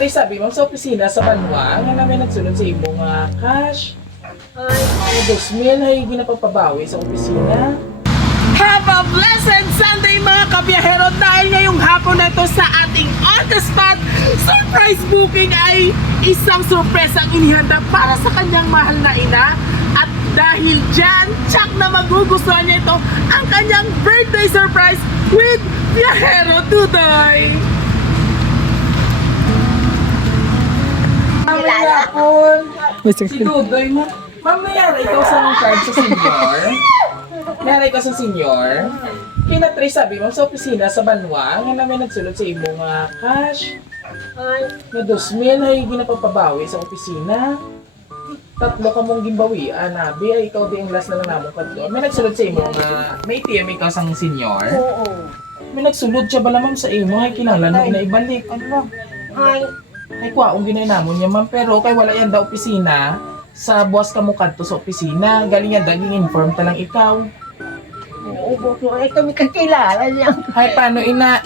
Kinatry sabi mo sa opisina sa Banwa, nga namin nagsunod sa imo nga cash. Ay, 2,000 ay ginapagpabawi sa opisina. Have a blessed Sunday mga kabiyahero dahil ngayong hapon na ito sa ating on the spot surprise booking ay isang sorpresa ang inihanda para sa kanyang mahal na ina. At dahil dyan, tsak na magugustuhan niya ito ang kanyang birthday surprise with Biyahero Dudoy. Mamaya po, si Dudoy mo. Ma'am, mayari ikaw sa card sa senior. Mayari ikaw sa senior. Kinatry sabi mo sa opisina sa Banwa, nga namin nagsulod sa imo nga cash. Ay, nga 2,000 ay ginapagpabawi sa opisina. 3 ka mong gimbawian, Abi. Ay, ikaw din ang last na lang namong kadto. May nagsulod sa imo nga, may ATM ikaw sang senior. Oo. May nagsulod siya bala ma'am sa imo, ay kinahanglan mo inaibalik. Ano? Ay, Ay, kwaong ginanamon niya ma'am, pero kay wala yan da opisina, sa buwas ka mo kadto sa opisina, galing yan daging inform talang ikaw. uubos mo. Ay, kami kakilala niya. Ay, paano ina?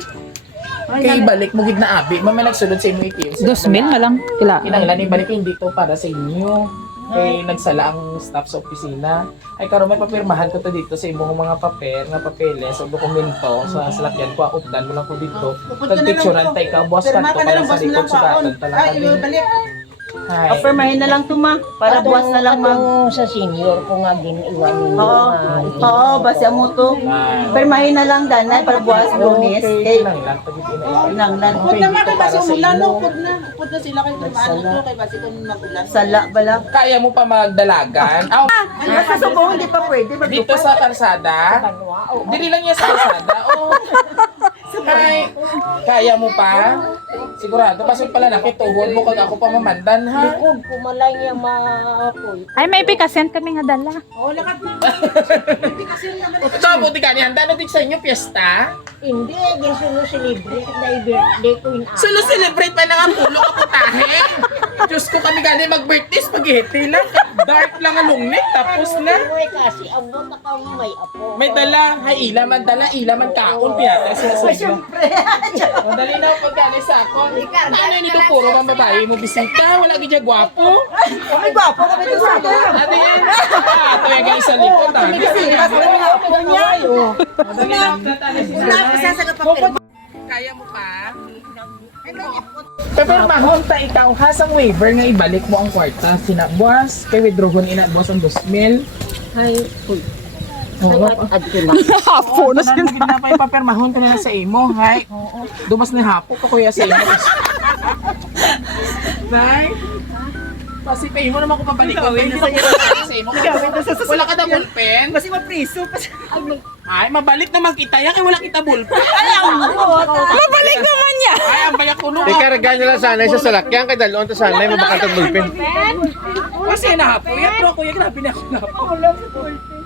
Kay ibalik mo gid na Abi, ma'am may nagsulod sa imo ATM. 2,000 na lang. Kila. Kinahanglan ibalik hindi to para sa inyo. Kay nagsala ang staff sa opisina. Ay karon may papirmahan ko to dito sa imong mga papeles o dokumento sa salakyan ko updan mo lang ko dito. Tag picturean tay ka boss ka to para sa likod sugatan talaga din. Hay. Permahin na lang to ma, para buwas na lang ma. Atong sa senior ko nga giniwan ninyo. Oo, basta mo to. Permahin na lang danay para buwas lunes. Okay lang lang tagit ina. Nanglan. Pud na kay basi umulan no, Pud na sila kay turmano to kay basi kun magulan. Sala bala. Kaya mo pa magdalagan? Aw, Sa subong hindi pa pwede dito sa kalsada? Dili lang niya sa kalsada. Oh. Ay, kaya mo pa? Sigurado kasi pala nakituhod mo kag ako pa mamandan ha. Likod ko malay niya mapoy. Ay, may pikasen kami nga dala. Oh, lakat na. Hindi kasi naman. Ito, buti ka ni handa na din sa inyo piyesta. Hindi, ginsuno celebrate na birthday ko in Sulo celebrate pa na nga pulo ka putahe. Diyos ko kami gani mag-birthday, spaghetti lang. Dark lang ang lungit, tapos na. Ay, kasi abot na kang may apo. May dala, hay ila man dala, ila man kaon, piyata sa inyo. O, dali na pag gani sa ako. Ano nito puro mga babae mo bisita, wala gidya gwapo. Kami gwapo kami to sa atin. Ano yan? Ito yung guys sa likod ha. Dali na, natali si Sana. Kaya mo pa? Peppermahon ta ikaw hasang waiver nga ibalik mo ang kwarta sinabwas kay withdrawon ina boss ang 2,000. Ay, uy. Oo. Adto na. Hapo na siya. Na pa ipapirmahon ko na lang sa imo, hay. Dumas na hapo ko kuya sa imo. Nay. Kasi pa imo naman ko pabalik ko din sa imo. Wala ka na ballpen? Kasi mapriso. Ay, mabalik naman kita yan kay wala kita ballpen. Mabalik naman niya. Ay, ang bayak ko no. Ikarga nila sanay sa salakyan kay dalon to sanay mabakantag bulpin. Kasi nahapo yan, pero kuya grabe na ako nahapo.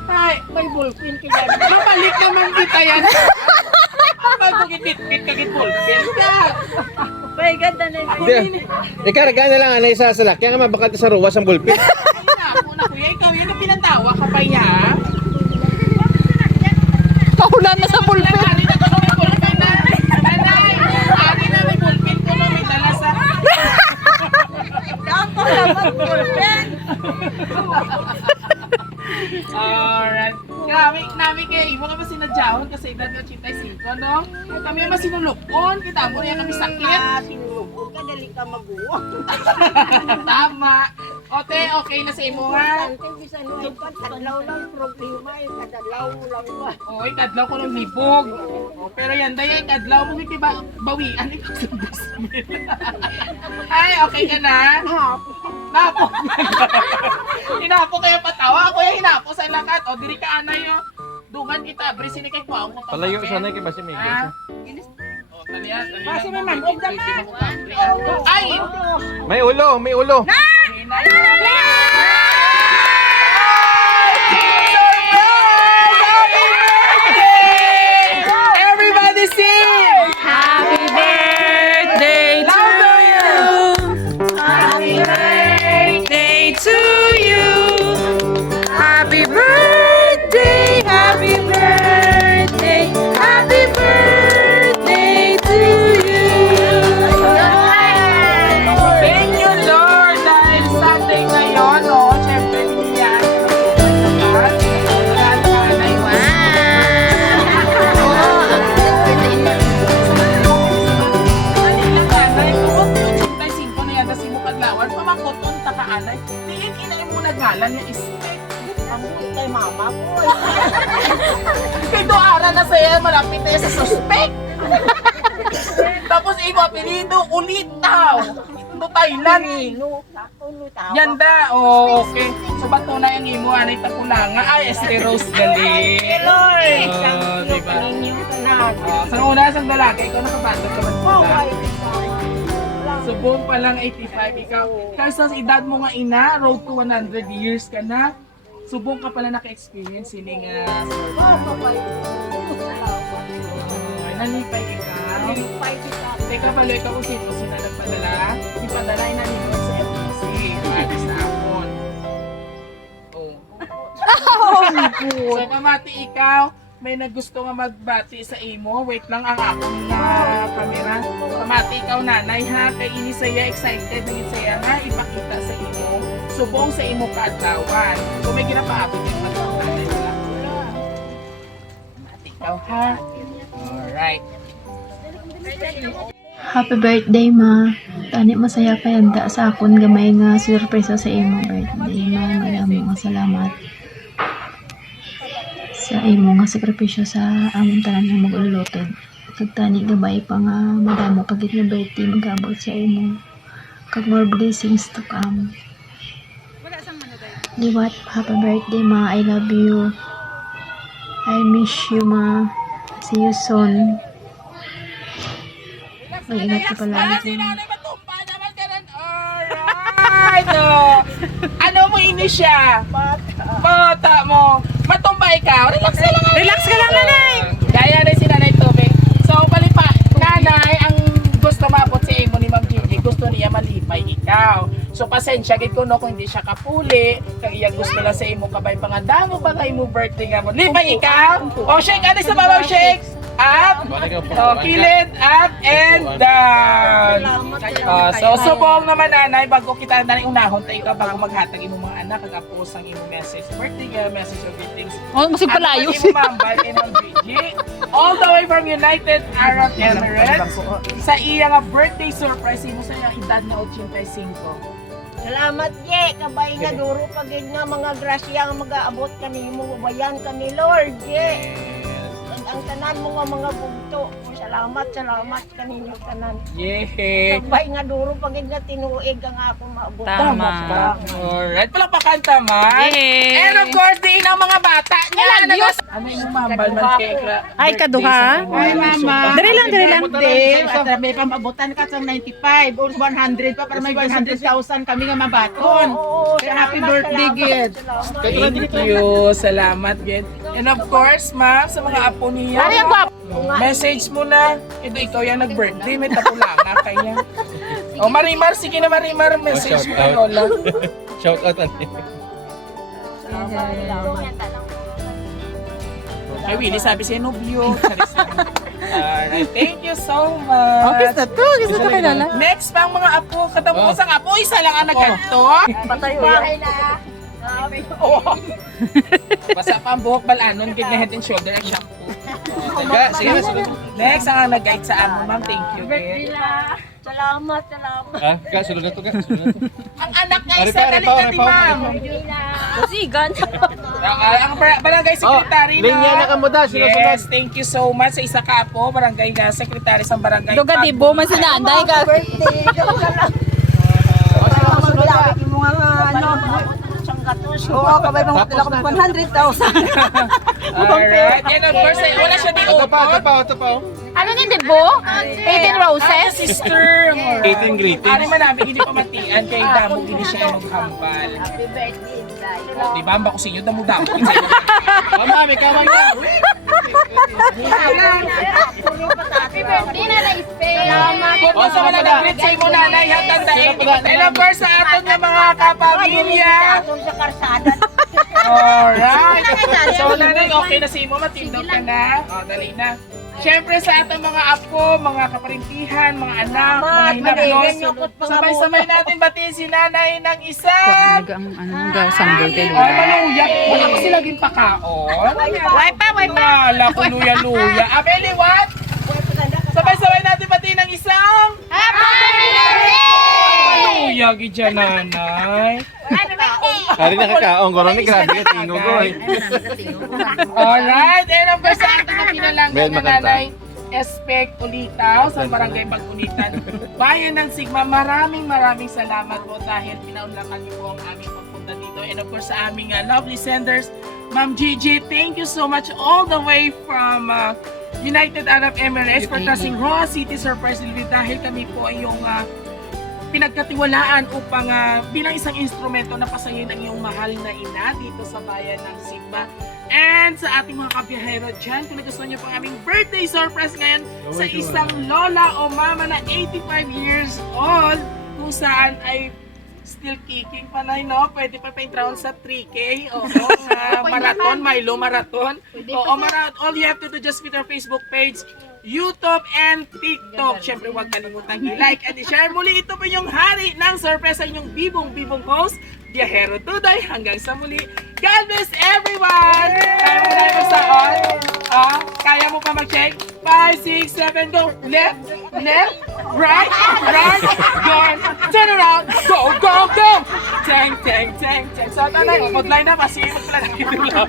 Ay, may ballpen ka yan. Mabalik naman kita yan. Bago kititpit ka kit ballpen. May ganda na yun. Ikarga na lang anay sa salakyan kay mabakantag sa ruwas ang bulpin. Ay, nahapo na kuya. Ikaw yan ang pinatawa ka pa ya. Kaulan na sa pulpit. Ani na ko may ballpen na. Nanay, ani na may ballpen ko no, may dala sa. Ako naman bulpen. Alright. Nami kay imo ka ba sinadjahon kasi edad ko 85 no? Kami mas sinulukon, kita mo niya kami sakit. Sinulubog ka, dali ka mag-uwag. Tama. Ote, okay na sa imo ha. Tante, bisan mo ay kadlaw lang problema, yung kadlaw lang ba? Oy, kadlaw ko ng libog. Oh, pero yan dayay kadlaw mo giti ba bawian ikaw sa 2,000. Ay, okay ka na? Napo. Hinapo kayo patawa. Ako yung hinapo sa lakat. O, diri ka anay yo. Dungan kita, brisin ni kay kuwaong mo. Palayo sanay kay basi may Ha? O, talian. Kasi may manhog naman. Ay! May ulo, may ulo. Everybody sing! Happy birthday to you. Happy birthday to you. Happy birthday, happy birthday, happy birthday to you. pangalan niya steak. Ang kay mama ko. Ito ara na saya, malapit na sa suspect. Tapos imo apelido, Ulitaw. Ito Thailand. Nino, sakto tao. Yanda, oh, okay. So bato na yung imo, anay tapulanga. Ay, Esther Rose gali. Oh, diba? Sa una, sa lalaki, ikaw nakabatog ka ba sila? Subong pa lang 85 ikaw. Kasi sa edad mo nga ina, road to 100 years ka na. Subong ka pala naka-experience siling nalipay ikaw. Teka pala ikaw kung sino nagpadala. Ipadala yung nalipay sa FTC. Maris na akon. Oh. So kamati ikaw, may nagusto nga magbati sa imo. Wait lang ang akong camera. Kamati ikaw nanay ha. Kay ini saya excited. Naging saya nga ipakita sa imo. Subong sa imo kaadlawan. Kung may ginapaabot yung nanay wala. Kamati ikaw ha. Alright. Happy birthday, ma. Tani masaya ka yanda sa akon gamay nga surprise sa imo birthday, ma. Maraming mga salamat sa imo nga sakripisyo sa among tanan nga mag-ululotod. Kag tani gamay pa nga madamo pagit nga birthday magabot sa imo. Kag more blessings to come. Liwat, happy birthday, ma. I love you. I miss you, ma. See you soon. Mag-ingat ka palagi. Nanay matumba naman ka nun. Alright. Oh. Ano mo ini siya? Bata mo. Matumba ikaw. Relax ka lang. Relax ka lang, nanay. Gaya na si Nanay Tobe. So, palipa. Nanay, ang gusto mapot si Imo ni Ma'am Gigi, gusto niya malipay ikaw. So, pasensya, gid ko no kung hindi siya kapuli. Kag iya gusto lang sa Imo kabay pangandamo ba kay mo birthday nga mo. Lipay ikaw. O, shake. Ano sa babaw, shake? Up, kilid, up, and down. So, subong naman nanay, bago kita nanay unahon, tayo ka bago maghatag imong mga anak, kagapos ang imong message. Birthday message of greetings. Oh, masig palayo. Ano imong mambal kay Ma'am Gigi? All the way from United Arab Emirates. Sa iya nga birthday surprise, imo sa iya edad na 85. Salamat ye, kabay nga duro pagid nga mga grasya nga mag-aabot kanimo, bayan kani Lord ye. Ang tanan mo nga mga bugto. Salamat kaninyo tanan. Yehey! Kabay nga duro pagid nga tinuig ang ako maabot. Tama. Alright, palakpakan tama. Yay! And of course, din ang mga bata niya. Ano yung mambal man cake? Ay, kaduha. Ay, mama. Dali lang, dali lang. At may pamabutan ka sa 95 or 100 pa para may 100,000 kami nga mabaton. Kaya happy birthday, Gid. Thank you. Salamat, Ged. And of course, ma'am, sa mga apo niya. Message mo na. Ikaw yan nag-birthday. May tapulanga kaya. O, Marimar. Sige na, Marimar. Message mo na, Lola. Shout out ani. Kay Willie, sabi siya, nobyo. Alright, thank you so much. Okay, sa to. Gusto to kay Lola. Next pang mga apo. Katapusang apo, isa lang ang nagkanto. Bahay na. Oo. Basta pa ang buhok balanon, kid na head and shoulder ang shampoo. Sige na, sunod. Next, ang nag-guide sa amo, ma'am. Thank you, Ged. Salamat. Ah, sunod na to, sunod na to. Ang anak nga Ari isa, pa, ari dali pa, ka ari di, pa. ma'am. Sigan. Ang barangay secretary na. Linya na kamo da, sunod. Yes, thank you so much sa isa ka po, barangay na secretary sa barangay. Duga di bo man si nanay ka. Birthday. Oo, kabay pang hotel ako ng 100,000. Alright, and of course, wala siya di Ito pa, ito upot. pa, ito pa. Ano ni Debo? 18 roses? Sister. 18 greetings. Ano man namin, hindi pamatian kay damo, hindi siya maghambal. Happy birthday, Day. Di ba, ang bako sa inyo, damo-damo. Mama, may kamay na. Happy birthday na na-spell. Salamat. Kung sa mga nag-greet sa imo nanay, hatandain. And of course, sa aton nga mga kapamilya. Atong sa karsada. Alright. So, nanay, okay na si imo, matindog ka na. O, dali na. Siyempre sa atong mga apo, mga kaparintihan, mga anak, mga hinapnos. Sabay-sabay natin batiin si nanay ng isa. Ang sanggol kay Oh, maluya. Wala ko sila gin pakaon. Why pa? Wala ko luya-luya. Abeli, what? Sabay-sabay natin batiin ng isang. Happy birthday! Maluya. lagi dyan, nanay. Ari nakakaong ko ni grabe ka tingog ko eh. Alright, and of course, sa ating na pinalanggan Well, na makanta. nanay, Espec Ulitaw sa Barangay Pagkulitan, Bayan ng Sigma. Maraming salamat po dahil pinaunlakan niyo po ang aming pagpunta dito. And of course, sa aming lovely senders, Ma'am Gigi, thank you so much all the way from United Arab Emirates for trusting Roa City Surprise Delivery dahil kami po ay yung pinagkatiwalaan upang bilang isang instrumento na pasayin ang iyong mahal na ina dito sa Bayan ng Sigma. And sa ating mga kabiyahero dyan, kung nagustuhan niyo po ang aming birthday surprise ngayon sa isang lola o mama na 85 years old, kung saan ay still kicking pa na, no? Pwede pa pa-round sa 3K. Oo, marathon, Milo Marathon. Oo, all you have to do just with our Facebook page, YouTube and TikTok. Siyempre, huwag kalimutang i-like and i-share. Muli, ito po yung hari ng surprise sa inyong bibong host, Biyahero Tuday. Hanggang sa muli. God bless everyone! Kaya mo tayo sa on? Kaya mo pa mag-check? 5, 6, 7, go! Left, right, go! Turn around, go! Tang! So, tanay, mag-line up. Kasi mag-line up.